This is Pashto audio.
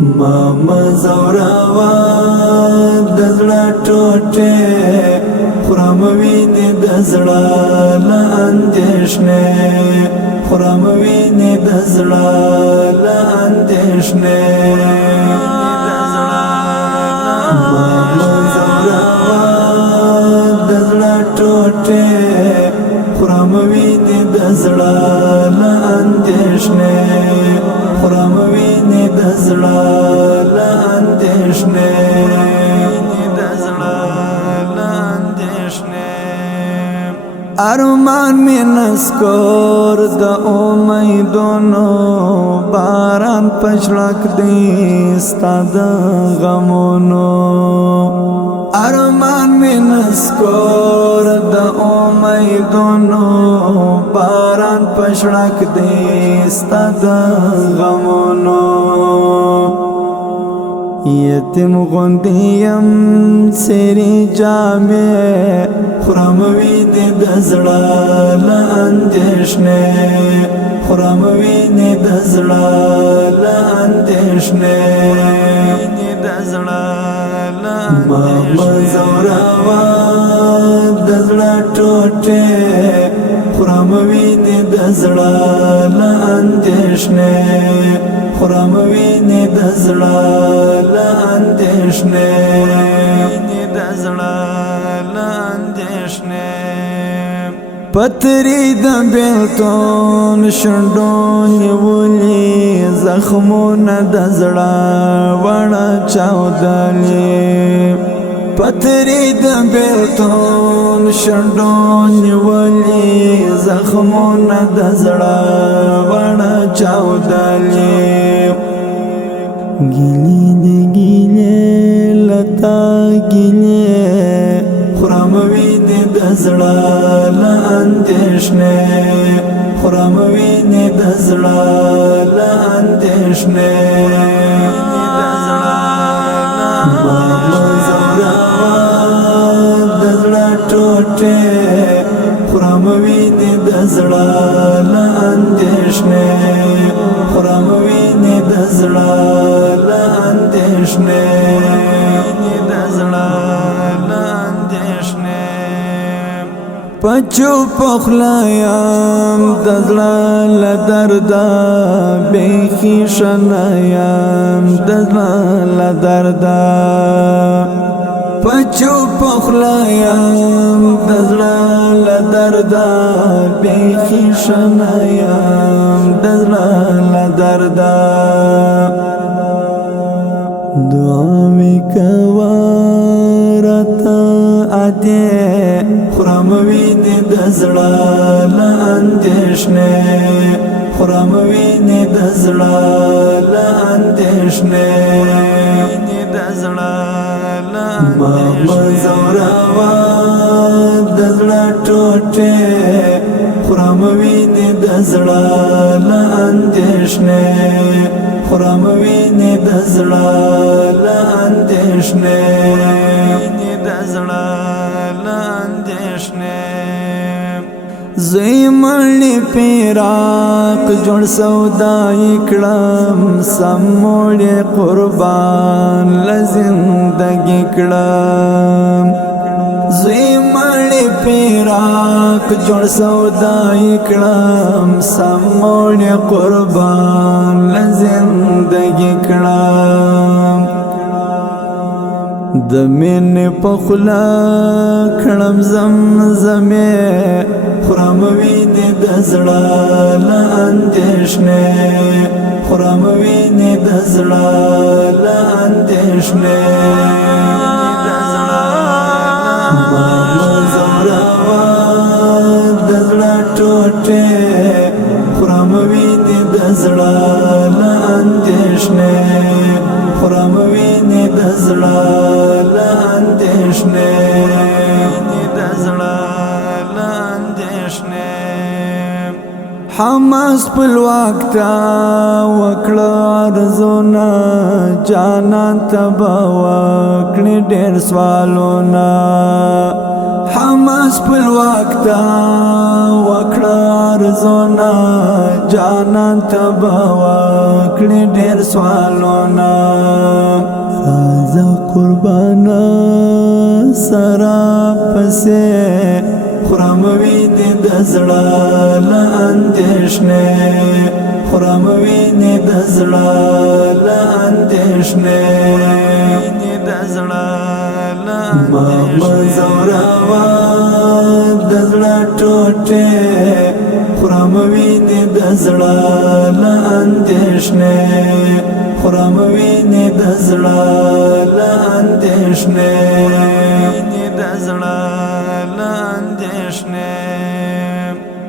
ماما زوراوا دزړه ټوټه خرام ویني دزړه لا اندېشنه خرام ویني دزړه لا اندېشنه ماما زوراوا دزړه ټوټه خرام ویني دزړه لا اندېشنه خرام ویني دزړه لا اندېشنه ارمان می نسکور د امیدونو باران پچړک دی ستاد غمونو ارمان می نسکور د امیدونو باران پچړک دی ستاد غمونو یتیم غوندیم سری جامع خرام ویني دزړه لا اندېشنه خرام ویني دزړه لا اندېشنه ماما زوراوا دزړه ټوټه خرام ویني دزړه لا اندېشنه خرام ویني دزړه لا اندېشنه پتری د بیلتون شندون نیولی زخمونه د زړه وړه چاودلې پتری د بیلتون شندون نیولی زخمونه د زړه وړه چاودلې ګیلې دې ګیلې لتا ګیلې خرام ویني دزړه لا اندېشنه خرام ویني دزړه لا اندېشنه ماما زوراوا دزړه ټوټه خرام ویني دزړه لا اندېشنه خرام ویني دزړه لا اندېشنه پچو پخلایم دزړه لدردا بیخی شنایم دزړه لدردا پچو پخلایم دزړه لدردا بیخی شنایم دزړه لدردا دعاوی کوارتا اته خرام ویني دزړه لا اندېشنه خرام ویني دزړه لا اندېشنه ماما زوراوا دزړه ټوټه خرام ویني دزړه لا اندېشنه خرام ویني دزړه لا اندېشنه زیمړی پیراق جوړ سودای کړم سموړې قربان لزندګی کړم زیمړی پیراق جوړ سودای کړم سموړې قربان لزندګی کړم د مين پخلا کړم زمزمه خرام ویني دزړه لا اندېشنه خرام ویني دزړه لا اندېشنه ماما زوراوا دزړه ټوټه خرام ویني دزړه لا اندېشنه خرام ویني دزړه لا اندېشنه حماس خپلواک تا وکړه ارزونه جانان ته به وکړي ډېر سوالونه حماس خپلواک تا وکړه ارزونه جانان ته به وکړي ډېر سوالونه راځه قربانه سره پسې خورم وینې د زړه له اندېښنې خورم وینې د زړه له اندېښنې ما مه ځوروه د زړه ټوټې خورم وینې د زړه له اندېښنې خورم وینې د زړه له اندېښنې